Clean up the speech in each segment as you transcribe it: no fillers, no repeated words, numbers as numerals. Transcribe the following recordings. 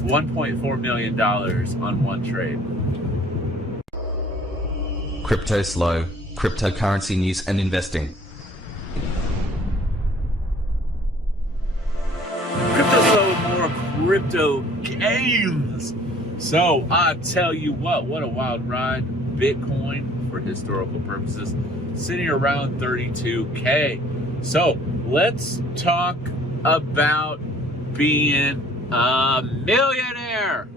$1.4 million on one trade. Cryptoslo, cryptocurrency news and investing. Cryptoslo, more crypto games. So I tell you what a wild ride. Bitcoin, for historical purposes, sitting around 32K. So let's talk about being a millionaire.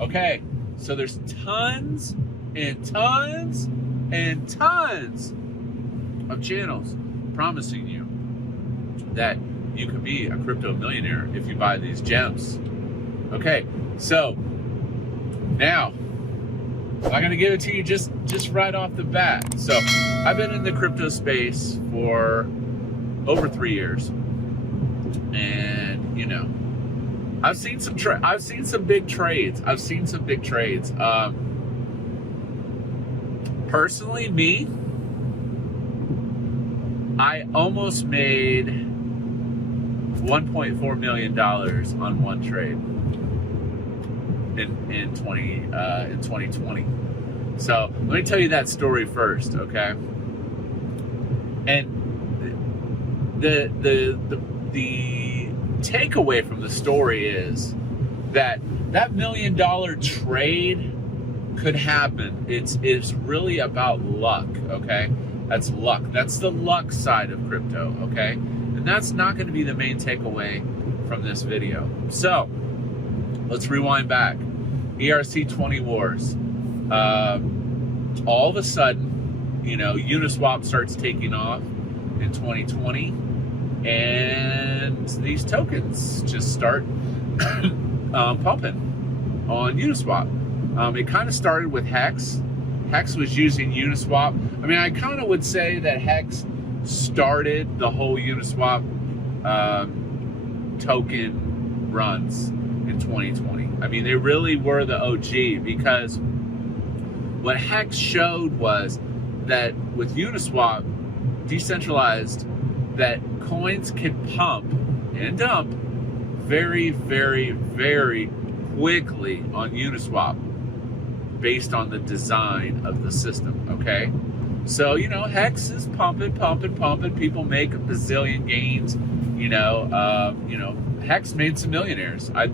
Okay, so there's tons and tons and tons of channels promising you that you can be a crypto millionaire if you buy these gems. Okay, so now I'm going to give it to you just right off the bat. So I've been in the crypto space for over 3 years, and you know, I've seen some big trades. Personally, me, I almost made $1.4 million on one trade in 2020. So let me tell you that story first, okay? And the takeaway from the story is that $1 million trade could happen. It's really about luck, okay? That's luck. That's the luck side of crypto, okay? And that's not going to be the main takeaway from this video. So let's rewind back. ERC20 wars. All of a sudden, you know, Uniswap starts taking off in 2020, and these tokens just start pumping on Uniswap. It kind of started with Hex. Hex was using Uniswap. I mean, I kind of would say that Hex started the whole Uniswap token runs in 2020. I mean, they really were the OG, because what Hex showed was that with Uniswap, decentralized, that coins can pump and dump very, very, very quickly on Uniswap based on the design of the system, okay? So, you know, Hex is pumping. People make a bazillion gains. You know, Hex made some millionaires. I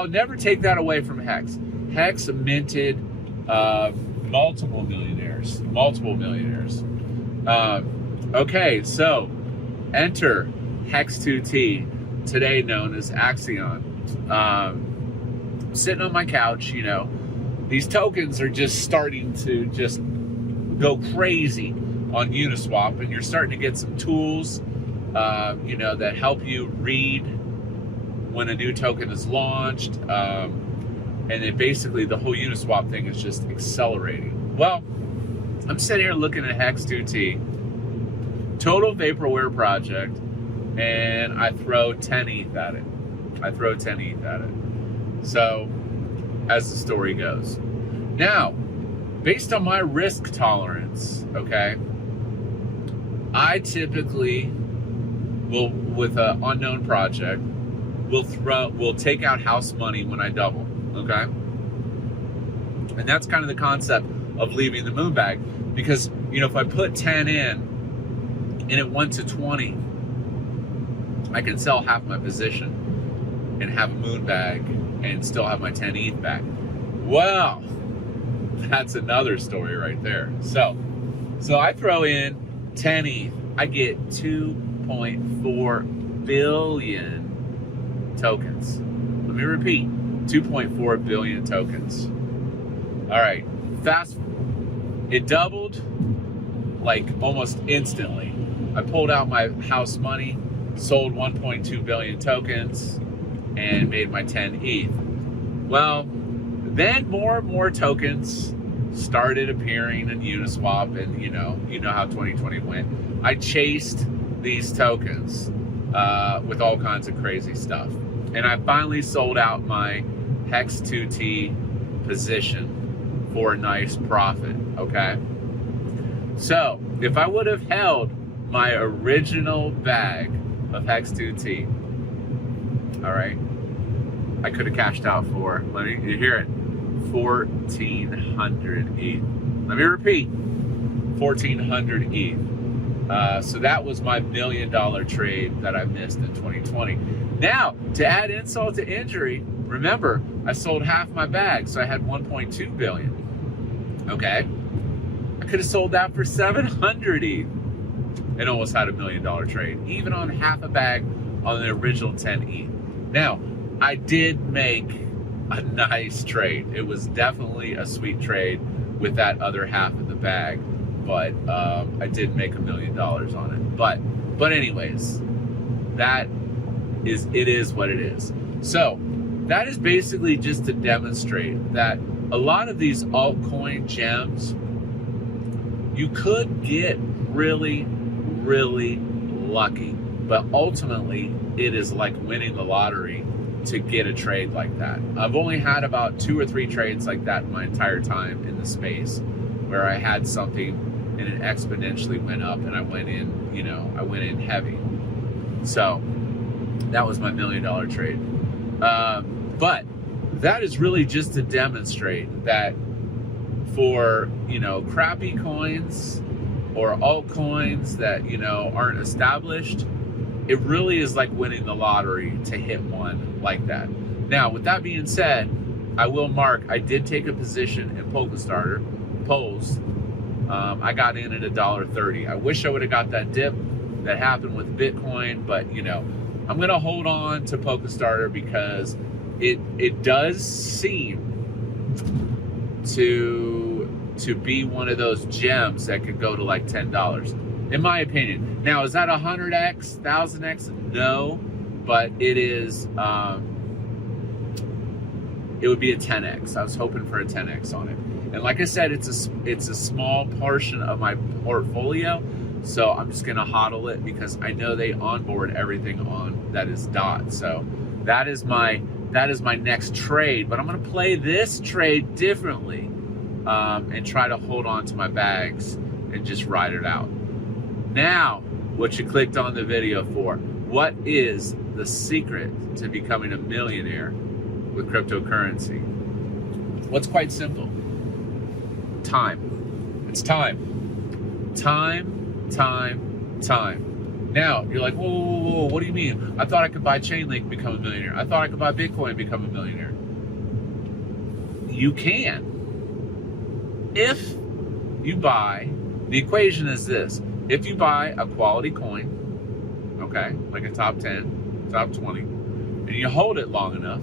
would never take that away from Hex. Hex minted multiple millionaires. Okay, so enter Hex2T, today known as Axion. Sitting on my couch, you know, these tokens are just starting to just go crazy on Uniswap, and you're starting to get some tools, you know, that help you read when a new token is launched, and then basically the whole Uniswap thing is just accelerating. Well, I'm sitting here looking at Hex2T, total vaporware project, and I throw 10 ETH at it. So, as the story goes. Now, based on my risk tolerance, okay, I typically will, with an unknown project, will take out house money when I double, okay? And that's kind of the concept of leaving the moon bag, because, you know, if I put 10 in and it went to 20, I can sell half my position and have a moon bag and still have my 10 ETH back. Well, that's another story right there. So I throw in 10 ETH, I get 2.4 billion tokens. Let me repeat, 2.4 billion tokens. All right, it doubled like almost instantly. I pulled out my house money, sold 1.2 billion tokens, and made my 10 ETH. Well, then more and more tokens started appearing in Uniswap, and you know how 2020 went. I chased these tokens with all kinds of crazy stuff, and I finally sold out my Hex2T position for a nice profit, okay? So if I would have held my original bag of Hex2T, all right, I could have cashed out for, you hear it, 1,400 ETH. Let me repeat, 1,400 ETH. So that was my $1 million trade that I missed in 2020. Now, to add insult to injury, remember, I sold half my bag, so I had 1.2 billion. Okay? I could have sold that for 700 ETH and almost had a $1 million trade, even on half a bag on the original 10 ETH. Now, I did make a nice trade. It was definitely a sweet trade with that other half of the bag, but I did make $1 million on it. But anyways, it is what it is. So that is basically just to demonstrate that a lot of these altcoin gems, you could get really, really lucky, but ultimately it is like winning the lottery to get a trade like that. I've only had about 2 or 3 trades like that in my entire time in the space, where I had something and it exponentially went up and I went in, I went in heavy. So that was my $1 million trade. But that is really just to demonstrate that for, crappy coins or altcoins that, aren't established, it really is like winning the lottery to hit one like that. Now, with that being said, I will mark, I did take a position in polls. I got in at $1.30. I wish I would have got that dip that happened with Bitcoin, but I'm gonna hold on to Polkastarter because it does seem to be one of those gems that could go to like $10, in my opinion. Now, is that 100x, 1000x? No, but it is. It would be a 10x. I was hoping for a 10x on it. And like I said, it's a small portion of my portfolio, so I'm just gonna hodl it because I know they onboard everything on that is DOT. So that is my next trade, but I'm gonna play this trade differently and try to hold on to my bags and just ride it out. Now, what you clicked on the video for, what is the secret to becoming a millionaire with cryptocurrency? What's quite simple? Time. It's time. Time. Now, you're like, whoa, what do you mean? I thought I could buy Chainlink and become a millionaire. I thought I could buy Bitcoin and become a millionaire. You can. If you buy, the equation is this. If you buy a quality coin, okay, like a top 10, top 20, and you hold it long enough,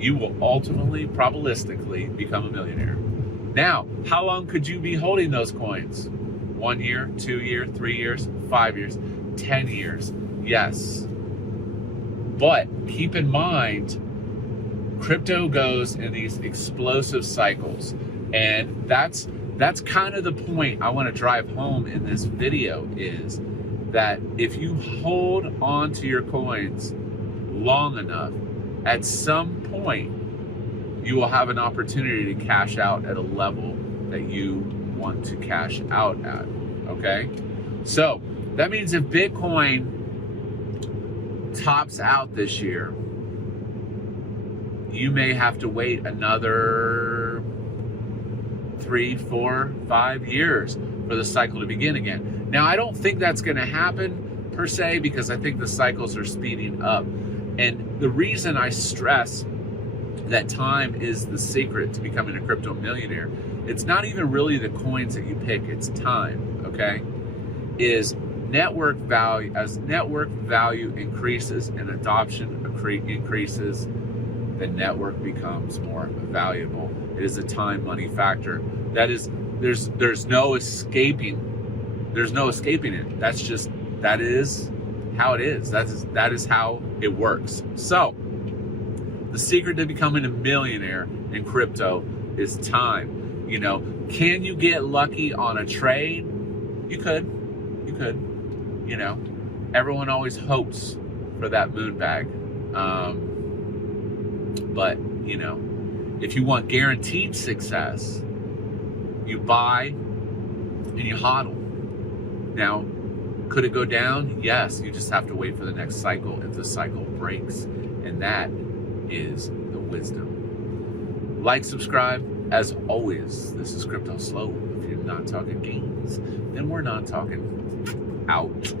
you will ultimately, probabilistically, become a millionaire. Now, how long could you be holding those coins? 1 year, 2 years, 3 years, 5 years, 10 years? Yes. But keep in mind, crypto goes in these explosive cycles. And that's kind of the point I want to drive home in this video, is that if you hold on to your coins long enough, at some point, you will have an opportunity to cash out at a level that you want to cash out at, okay? So that means if Bitcoin tops out this year, you may have to wait another 3, 4, 5 years for the cycle to begin again. Now, I don't think that's gonna happen per se, because I think the cycles are speeding up. And the reason I stress that time is the secret to becoming a crypto millionaire, it's not even really the coins that you pick, it's time, okay? Is network value, as network value increases and adoption increases, the network becomes more valuable. It is a time money factor. That is, there's no escaping it. That is how it is. That is how it works. So the secret to becoming a millionaire in crypto is time. Can you get lucky on a trade? You could. Everyone always hopes for that moon bag. But if you want guaranteed success, you buy and you hodl. Now, could it go down? Yes, you just have to wait for the next cycle if the cycle breaks. and that is the wisdom. Like, subscribe. As always, this is Cryptoslo. If you're not talking gains, then we're not talking out.